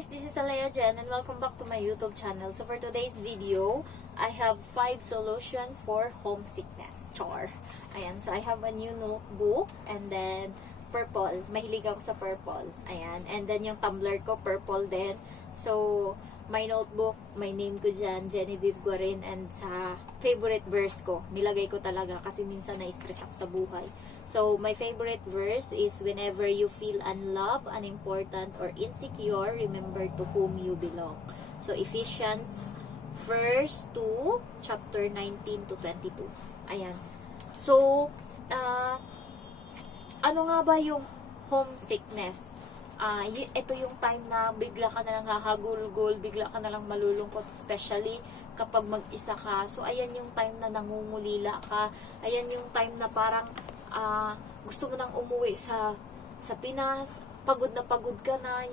guys, this is Alea Jen and welcome back to my YouTube channel. So for today's video, I have 5 solution for homesickness. Char. Ayan, so I have a new notebook and then purple. Mahilig ako sa purple. Ayan, and then yung tumbler ko purple din. So my notebook, my name ko dyan, Genevieve Guarin, and sa favorite verse ko, nilagay ko talaga kasi minsan na-stress ako sa buhay. So, my favorite verse is, whenever you feel unloved, unimportant, or insecure, remember to whom you belong. So, Ephesians verse 2, chapter 19 to 22. Ayan. So, ano nga ba yung homesickness? Ito yung time na bigla ka na lang hahagulgol, bigla ka na lang malulungkot, especially kapag mag-isa ka. So, ayan yung time na nangungulila ka. Ayan yung time na parang gusto mo nang umuwi sa Pinas. Pagod na pagod ka na.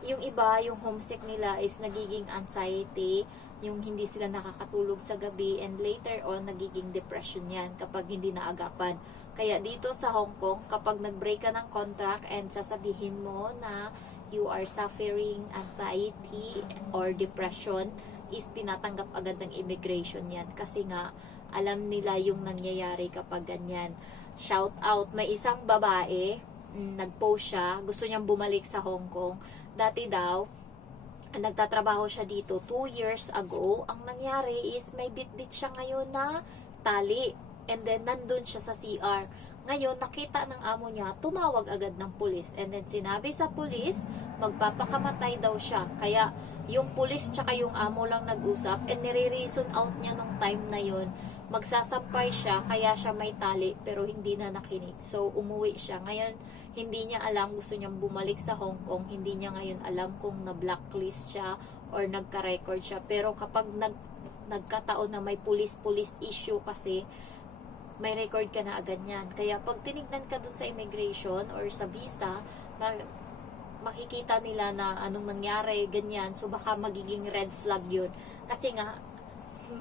Yung iba, yung homesick nila is nagiging anxiety, yung hindi sila nakakatulog sa gabi, and later on, nagiging depression yan kapag hindi naagapan. Kaya dito sa Hong Kong, kapag nag-break ka ng contract and sasabihin mo na you are suffering anxiety or depression, is tinatanggap agad ng immigration yan. Kasi nga, alam nila yung nangyayari kapag ganyan. Shout out, may isang babae, nag-post siya, gusto niyang bumalik sa Hong Kong. Dati daw, nagtatrabaho siya dito 2 years ago. Ang nangyari is may bit-bit siya ngayon na tali. And then, nandun siya sa CR. Ngayon, nakita ng amo niya, tumawag agad ng pulis. And then, sinabi sa pulis, magpapakamatay daw siya. Kaya, yung pulis tsaka yung amo lang nag-usap. And nire-reason out niya nung time na yun. Magsasampay siya, kaya siya may tali, pero hindi na nakinig. So, umuwi siya. Ngayon, hindi niya alam, gusto niyang bumalik sa Hong Kong. Hindi niya ngayon alam kung na-blacklist siya or nagka-record siya. Pero kapag nagkataon na may police issue kasi, may record ka na agad yan. Kaya pag tinignan ka dun sa immigration or sa visa, makikita nila na anong nangyari, ganyan. So baka magiging red flag yun. Kasi nga,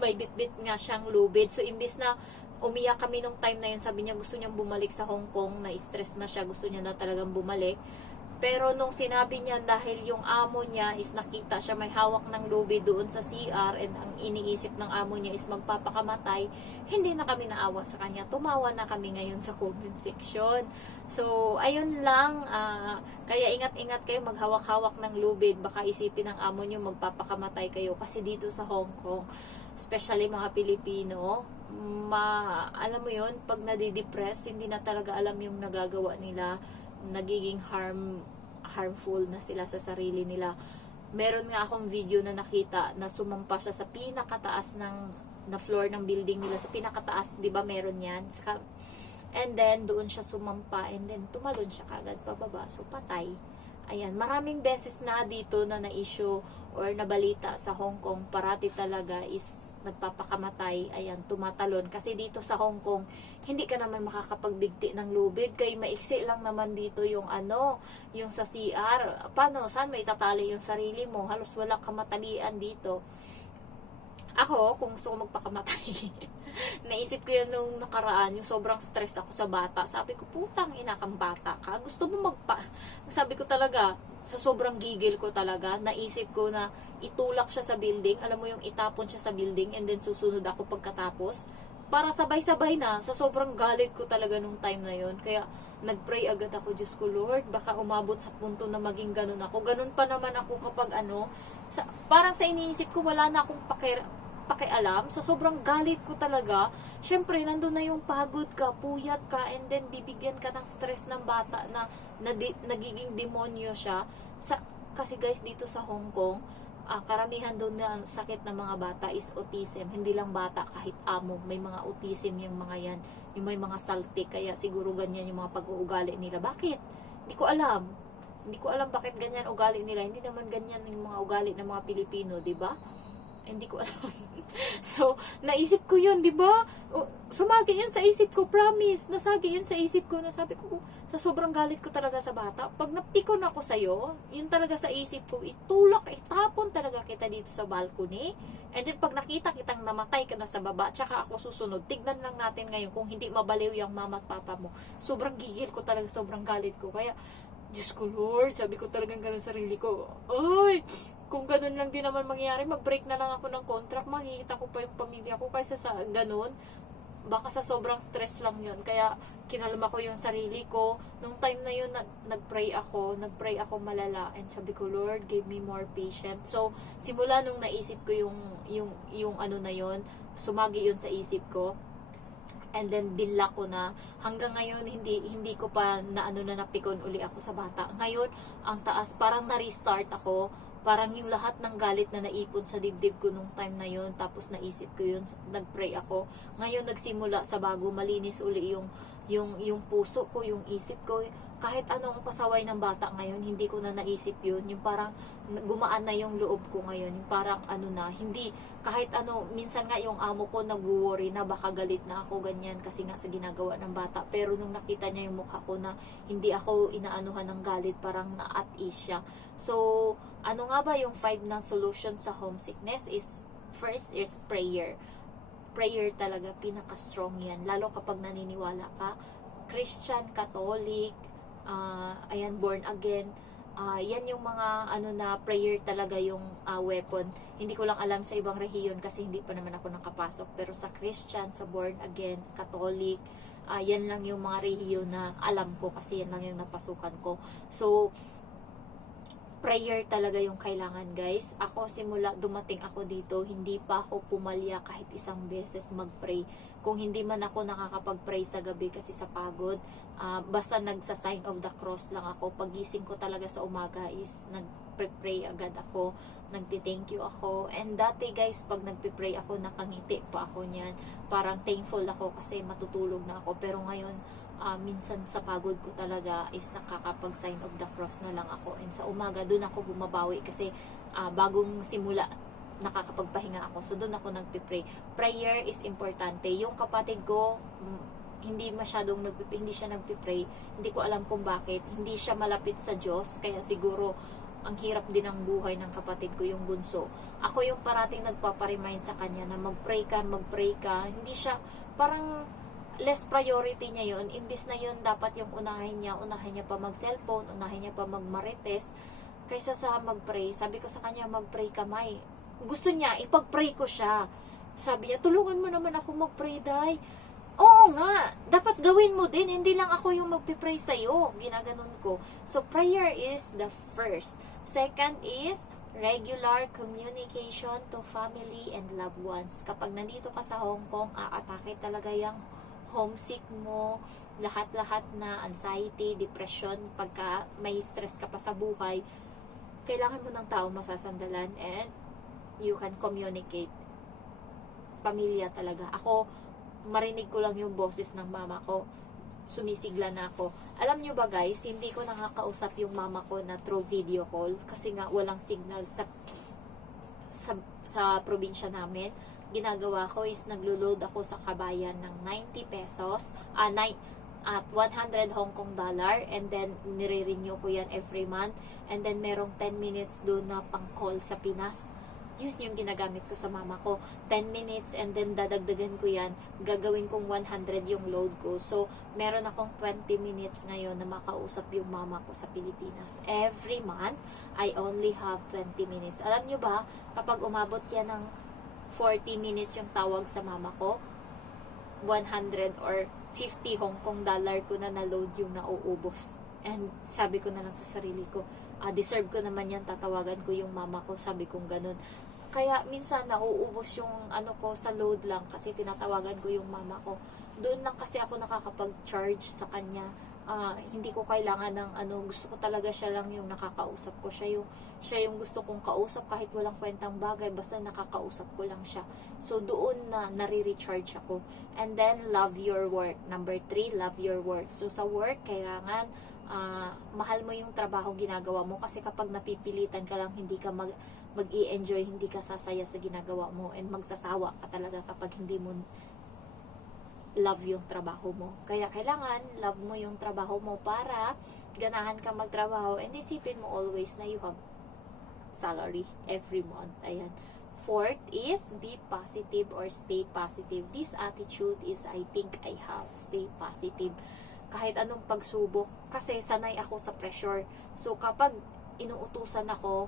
may bit-bit nga siyang lubid. So imbis na umiyak kami nung time na yun, sabi niya gusto niyang bumalik sa Hong Kong, na-stress na siya, gusto niya na talagang bumalik. Pero nung sinabi niya, dahil yung amo niya is nakita siya may hawak ng lubid doon sa CR, and ang iniisip ng amo niya is magpapakamatay, hindi na kami naawa sa kanya. Tumawa na kami ngayon sa comment section. So, ayun lang. Kaya ingat-ingat kayo, maghawak-hawak ng lubid. Baka isipin ng amo niyo magpapakamatay kayo. Kasi dito sa Hong Kong, especially mga Pilipino, alam mo yun, pag nadidepress, hindi na talaga alam yung nagagawa nila, nagiging harmful na sila sa sarili nila. Meron nga akong video na nakita na sumampa siya sa pinakataas na floor ng building nila, sa pinakataas, 'di ba meron 'yan? And then doon siya sumampa, and then tumalon siya kagad pababa, so patay. Ayan, maraming beses na dito na na-issue or nabalita sa Hong Kong, parati talaga is nagpapakamatay, ayan, tumatalon. Kasi dito sa Hong Kong, hindi ka naman makakapagdigti ng lubid, kay maiksi lang naman dito yung yung sa CR. Paano, saan may tatali yung sarili mo? Halos wala kamatalian dito. Ako, kung gusto ko magpakamatay, naisip ko yun nung nakaraan, yung sobrang stress ako sa bata. Sabi ko, putang ina kang bata ka. Gusto mo Sabi ko talaga, sa sobrang gigil ko talaga, naisip ko na itulak siya sa building. Alam mo yung itapon siya sa building, and then susunod ako pagkatapos. Para sabay-sabay na, sa sobrang galit ko talaga nung time na yun. Kaya, nagpray agad ako, Diyos ko, Lord, baka umabot sa punto na maging ganun ako. Ganun pa naman ako kapag parang sa iniisip ko, wala na akong pakialam, sa sobrang galit ko talaga. Syempre, nandun na yung pagod ka, puyat ka, and then bibigyan ka ng stress ng bata na nagiging demonyo siya. Kasi guys, dito sa Hong Kong, karamihan doon na ang sakit ng mga bata is autism. Hindi lang bata, kahit amo, may mga autism yung mga yan, yung may mga salty, kaya siguro ganyan yung mga pag-uugali nila. Bakit? Hindi ko alam. Hindi ko alam bakit ganyan ugali nila. Hindi naman ganyan yung mga ugali ng mga Pilipino, di ba? Hindi ko alam. So, naisip ko yun, di ba? Sumagi yun sa isip ko, promise. Nasagi yun sa isip ko. Nasabi ko, sa sobrang galit ko talaga sa bata, pag napikon ako sa'yo, yun talaga sa isip ko, itapon talaga kita dito sa balcony. And then, pag nakita kitang namatay ka na sa baba, tsaka ako susunod, tignan lang natin ngayon kung hindi mabaliw yung mama at papa mo. Sobrang gigil ko talaga, sobrang galit ko. Kaya, Diyos ko Lord, sabi ko talagang ganun sa sarili ko. Ay, kung ganun lang din naman mangyayari, mag-break na lang ako ng contract, makikita ko pa yung pamilya ko kaysa sa ganun. Baka sa sobrang stress lang yun. Kaya kinalma ko yung sarili ko. Nung time na yun, nag-pray ako malala. And sabi ko, Lord, give me more patience. So, simula nung naisip ko yung ano na yun, sumagi yun sa isip ko. And then binla ko na hanggang ngayon hindi ko pa na napikon uli ako sa bata. Ngayon ang taas, parang na-restart ako. Parang yung lahat ng galit na naipon sa dibdib ko nung time na yun, tapos naisip ko yun, nagpray ako. Ngayon nagsimula sa bago, malinis uli yung puso ko, yung isip ko. Kahit anong pasaway ng bata ngayon, hindi ko na naisip yun. Yung parang gumaan na yung loob ko ngayon. Yung parang hindi, kahit minsan nga yung amo ko nag-worry na baka galit na ako ganyan kasi nga sa ginagawa ng bata. Pero nung nakita niya yung mukha ko na hindi ako inaanuhan ng galit, parang na-at ease siya. So, ano nga ba yung 5 na solution sa homesickness is, first is prayer. Prayer talaga, pinaka-strong yan. Lalo kapag naniniwala ka, Christian, Catholic, born again, yan yung mga na prayer talaga yung weapon. Hindi ko lang alam sa ibang rehiyon kasi hindi pa naman ako nakapasok. Pero sa Christian, sa born again, Catholic, yan lang yung mga rehiyon na alam ko kasi yan lang yung napasukan ko. So, prayer talaga yung kailangan, guys. Ako, simula dumating ako dito, hindi pa ako pumalya kahit isang beses mag-pray. Kung hindi man ako nakakapag-pray sa gabi kasi sa pagod, basta nagsa-sign of the cross lang ako. Pagising ko talaga sa umaga is nag-pray agad ako, nagti-thank you ako. And dati, guys, pag nagpi-pray ako, nakangiti pa ako niyan. Parang thankful ako kasi matutulog na ako. Pero ngayon, minsan sa pagod ko talaga is nakakapag-sign of the cross na lang ako. And sa umaga, doon ako bumabawi kasi bagong simula, nakakapagpahinga ako. So, doon ako nagpipray. Prayer is importante. Yung kapatid ko, hindi siya nagpipray. Hindi ko alam kung bakit. Hindi siya malapit sa Diyos. Kaya siguro, ang hirap din ng buhay ng kapatid ko, yung bunso. Ako yung parating nagpaparemind sa kanya na mag-pray ka. Hindi siya, parang less priority niya yun. Imbis na yun, dapat yung unahin niya pa mag-cellphone, unahin niya pa mag-marites, kaysa sa mag-pray. Sabi ko sa kanya, mag-pray ka, May. Gusto niya, ipag-pray ko siya. Sabi niya, tulungan mo naman ako mag-pray, Day. Oo nga, dapat gawin mo din, hindi lang ako yung magpipray sa'yo. Ginaganon ko. So, prayer is the first. Second is regular communication to family and loved ones. Kapag nandito ka sa Hong Kong, aatake talaga yung homesick mo, lahat-lahat na anxiety, depression, pagka may stress ka pa sa buhay, kailangan mo ng tao masasandalan and you can communicate. Pamilya talaga. Ako, marinig ko lang yung boses ng mama ko, sumisigla na ako. Alam nyo ba, guys, hindi ko nakakausap yung mama ko na through video call kasi nga walang signal sa probinsya namin. Ginagawa ko is naglo-load ako sa kabayan ng 90 pesos at 100 Hong Kong dollar, and then nire-renew ko yan every month, and then merong 10 minutes doon na pang call sa Pinas. Yun yung ginagamit ko sa mama ko. 10 minutes and then dadagdagan ko yan. Gagawin kong 100 yung load ko. So, meron akong 20 minutes ngayon na makausap yung mama ko sa Pilipinas. Every month, I only have 20 minutes. Alam nyo ba, kapag umabot yan ng 40 minutes yung tawag sa mama ko, 100 or 50 Hong Kong dollar ko na na-load yung nauubos. And sabi ko na lang sa sarili ko, deserve ko naman yan, tatawagan ko yung mama ko, sabi kong ganun. Kaya minsan nauubos yung ko sa load lang kasi tinatawagan ko yung mama ko. Doon lang kasi ako nakakapag-charge sa kanya. Hindi ko kailangan ng gusto ko talaga siya lang yung nakakausap ko. Siya yung gusto kong kausap kahit walang kwentang bagay, basta nakakausap ko lang siya. So doon na nare-recharge ako. And then love your work. Number 3, love your work. So sa work, kailangan mahal mo yung trabaho ginagawa mo kasi kapag napipilitan ka lang, hindi ka mag-i-enjoy, hindi ka sasaya sa ginagawa mo, and magsasawa ka talaga kapag hindi mo love yung trabaho mo. Kaya kailangan love mo yung trabaho mo para ganahan ka magtrabaho, and isipin mo always na you have salary every month. Ayan. Fourth is be positive or stay positive. This attitude is I think I have. Stay positive. kahit anong pagsubok kasi sanay ako sa pressure. So kapag inuutusan ako,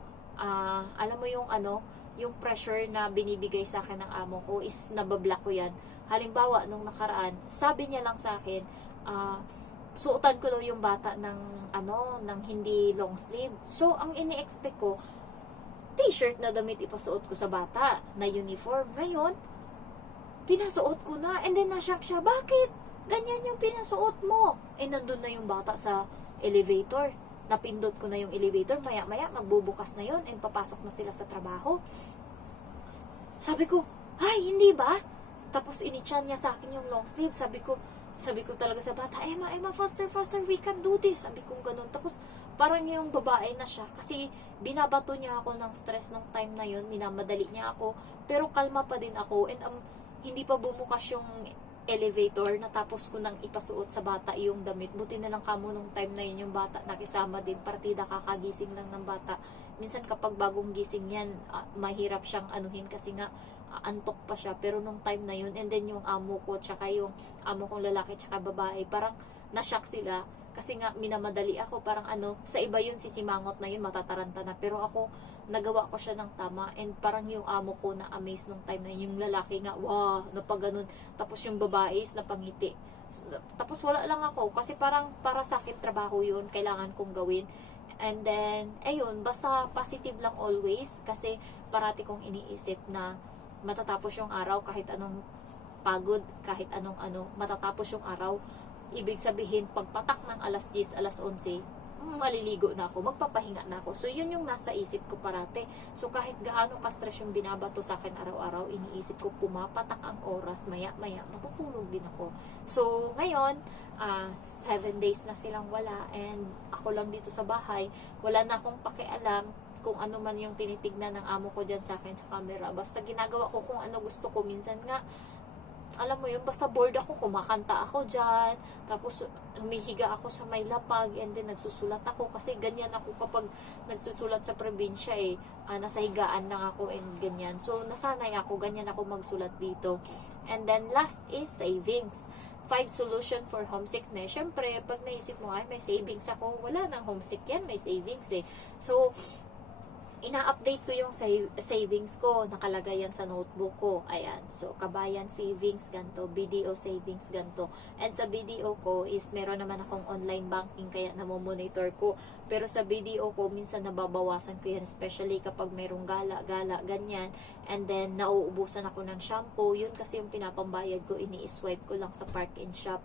alam mo yung yung pressure na binibigay sa akin ng amo ko is nabablock ko yan. Halimbawa, nung nakaraan, sabi niya lang sa akin, suotan ko daw yung bata ng hindi long sleeve. So, ang ini-expect ko, t-shirt na damit ipasuot ko sa bata na uniform. Ngayon, pinasuot ko na and then na-shock siya. Bakit? Ganyan yung pinasuot mo. Nandun na yung bata sa elevator. Napindot ko na yung elevator, maya-maya magbubukas na yun and papasok na sila sa trabaho. Sabi ko, ay, hindi ba? Tapos inichan niya sa akin yung long sleeve. Sabi ko talaga sa bata, Emma, faster, we can do this. Sabi ko ganun. Tapos parang yung babae na siya kasi binabato niya ako ng stress nung time na yun, minamadali niya ako, pero kalma pa din ako and hindi pa bumukas yung elevator, natapos ko nang ipasuot sa bata yung damit. Buti na lang kamo nung time na yun yung bata nakisama din, partida kakagising lang ng bata. Minsan kapag bagong gising yan, mahirap siyang anuhin kasi nga antok pa siya. Pero nung time na yun, and then yung amo ko tsaka yung amo kong lalaki tsaka babae, parang na-shock sila kasi nga minamadali ako, parang sa iba yun sisimangot na yun, matataranta na, pero ako nagawa ko siya ng tama and parang yung amo ko na amaze nung time na yun, yung lalaki nga wow, napaganon, tapos yung babae is napangiti. Tapos wala lang ako kasi parang para sa akin trabaho yun, kailangan kong gawin. And then ayun, basta positive lang always kasi parati kong iniisip na matatapos yung araw kahit anong pagod, kahit anong matatapos yung araw. Ibig sabihin, pagpatak ng alas 10, alas 11, maliligo na ako, magpapahinga na ako. So, yun yung nasa isip ko parate. So, kahit gaano ka-stress yung binabato sa akin araw-araw, iniisip ko, pumapatak ang oras, maya-maya, matutulog din ako. So, ngayon, 7 days na silang wala, and ako lang dito sa bahay, wala na akong pakialam kung ano man yung tinitignan ng amo ko dyan sa akin sa camera. Basta ginagawa ko kung ano gusto ko. Minsan nga, alam mo yun, basta bored ako, kumakanta ako dyan, tapos humihiga ako sa may lapag, and then nagsusulat ako, kasi ganyan ako kapag nagsusulat sa probinsya nasa higaan lang ako and ganyan. So, nasanay ako, ganyan ako magsulat dito. And then, last is savings. 5 solution for homesickness. Syempre, pag naisip mo, ay, may savings ako, wala nang homesick yan, may savings So, ina-update ko yung savings ko, nakalagay yan sa notebook ko. Ayan, so Kabayan Savings ganto, BDO Savings ganto. And sa BDO ko is meron naman akong online banking kaya namomonitor ko. Pero sa BDO ko minsan nababawasan ko yan, especially kapag merong gala ganyan. And then nauubusan ako ng shampoo, yun kasi yung pinapambayad ko, ini-swipe ko lang sa Park and Shop.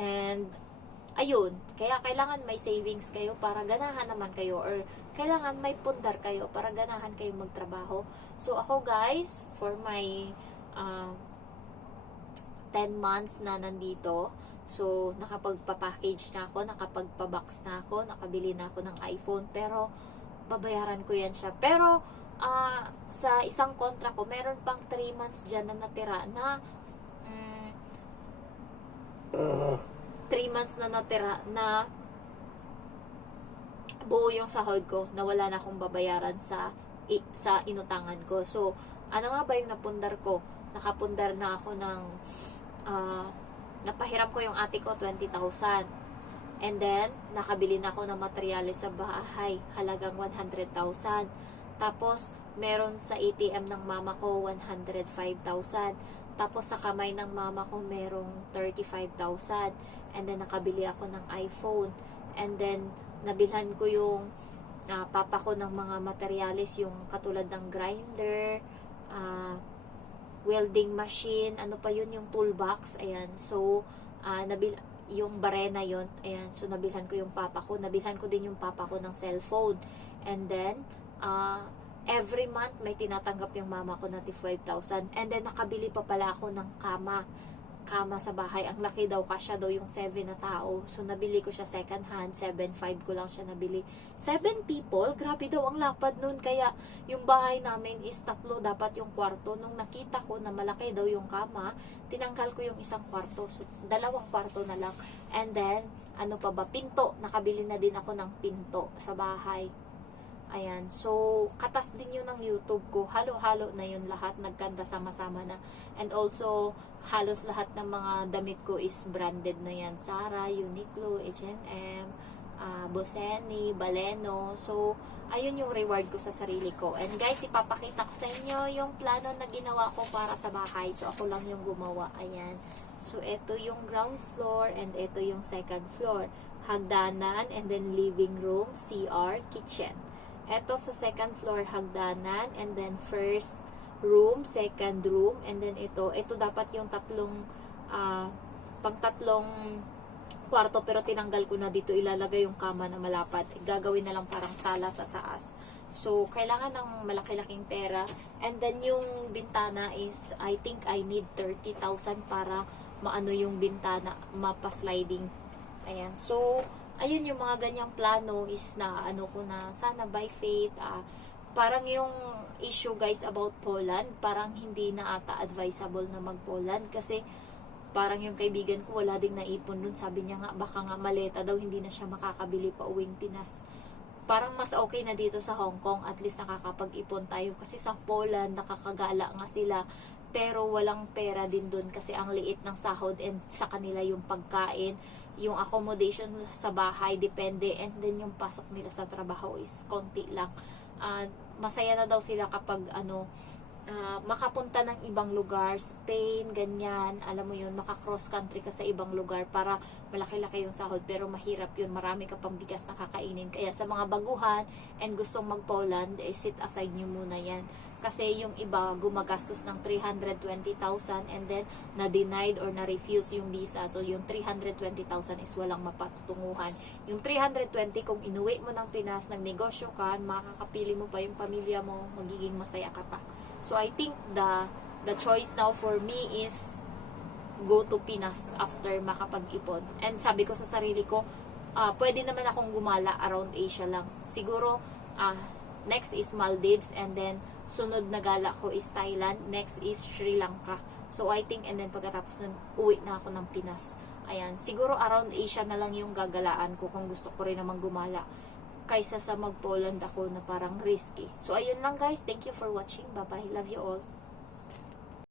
And ayun, kaya kailangan may savings kayo para ganahan naman kayo, or kailangan may pundar kayo para ganahan kayo magtrabaho. So ako guys, for my 10 months na nandito, so nakapagpa-package na ako, nakapagpa-box na ako, nakabili na ako ng iPhone, pero babayaran ko yan siya. Pero sa isang kontra ko, meron pang 3 months dyan na natira na 3 months na natira na buo yung sahod ko, na wala na akong babayaran sa inutangan ko. So, ano nga ba yung napundar ko? Nakapundar na ako ng napahiram ko yung ate ko 20,000. And then, nakabili na ako ng materyales sa bahay, halagang 100,000. Tapos, meron sa ATM ng mama ko 105,000. Tapos sa kamay ng mama ko merong 35,000. And then nakabili ako ng iPhone. And then nabilhan ko yung papa ko ng mga materyales, yung katulad ng grinder, welding machine, ano pa yun, yung toolbox. Ayan. So yung barena yun. Ayan. So nabilhan ko yung papa ko. Nabilhan ko din yung papa ko ng cellphone. And then every month may tinatanggap yung mama ko na 5,000. And then nakabili pa pala ako ng kama sa bahay. Ang laki daw, kasya daw yung 7 na tao. So nabili ko siya second hand, 7,500 ko lang siya nabili. 7 people, grabe daw ang lapad nun. Kaya yung bahay namin is 3 dapat yung kwarto. Nung nakita ko na malaki daw yung kama, tinanggal ko yung isang kwarto. So 2 kwarto na lang. And then, ano pa ba, pinto. Nakabili na din ako ng pinto sa bahay. Ayan. So, katas din yun ng YouTube ko. Halo-halo na yun lahat. Nagkanta sama-sama na. And also, halos lahat ng mga damit ko is branded na yan. Zara, Uniqlo, H&M, Bosseni, Baleno. So, ayun yung reward ko sa sarili ko. And guys, ipapakita ko sa inyo yung plano na ginawa ko para sa bahay. So, ako lang yung gumawa. Ayan. So, ito yung ground floor and ito yung second floor. Hagdanan and then living room, CR, kitchen. Ito sa second floor, hagdanan, and then first room, second room, and then ito dapat yung pang-tatlong kwarto, pero tinanggal ko na dito, ilalagay yung kama na malapad. Gagawin na lang parang sala sa taas. So, kailangan ng malaki-laking pera. And then yung bintana is, I think I need 30,000 para maano yung bintana, mapa-sliding. Ayan. So, ayun yung mga ganyang plano is na ano ko na sana by faith. Parang yung issue guys about Poland, parang hindi na ata advisable na mag-Poland kasi parang yung kaibigan ko wala ding naipon dun. Sabi niya nga baka nga maleta daw, hindi na siya makakabili pa uwing Pinas. Parang mas okay na dito sa Hong Kong, at least nakakapag-ipon tayo kasi sa Poland nakakagala nga sila pero walang pera din dun kasi ang liit ng sahod, and sa kanila yung pagkain, yung accommodation sa bahay depende, and then yung pasok nila sa trabaho is konti lang. Masaya na daw sila kapag makapunta ng ibang lugar, Spain, ganyan, alam mo yun, maka-cross country ka sa ibang lugar para malaki-laki yung sahod, pero mahirap yun, marami ka pang bigas na kakainin. Kaya sa mga baguhan and gustong mag-Poland, sit aside nyo muna yan. Kasi yung iba gumagastos ng 320,000 and then na-denied or na-refuse yung visa. So yung 320,000 is walang mapatutunguhan. Yung 320 kung inuwi mo ng Pinas, nagnegosyo ka, makakapili mo pa yung pamilya mo, magiging masaya ka pa. So I think the choice now for me is go to Pinas after makapag-ipon. And sabi ko sa sarili ko, pwede naman akong gumala around Asia lang. Siguro next is Maldives, and then sunod na gala ko is Thailand, next is Sri Lanka. So I think, and then pagkatapos nun, uwi na ako ng Pinas. Ayan, siguro around Asia na lang yung gagalaan ko kung gusto ko rin namang gumala, kaysa sa mag-Poland ako na parang risky. So ayun lang guys, thank you for watching, bye bye, love you all.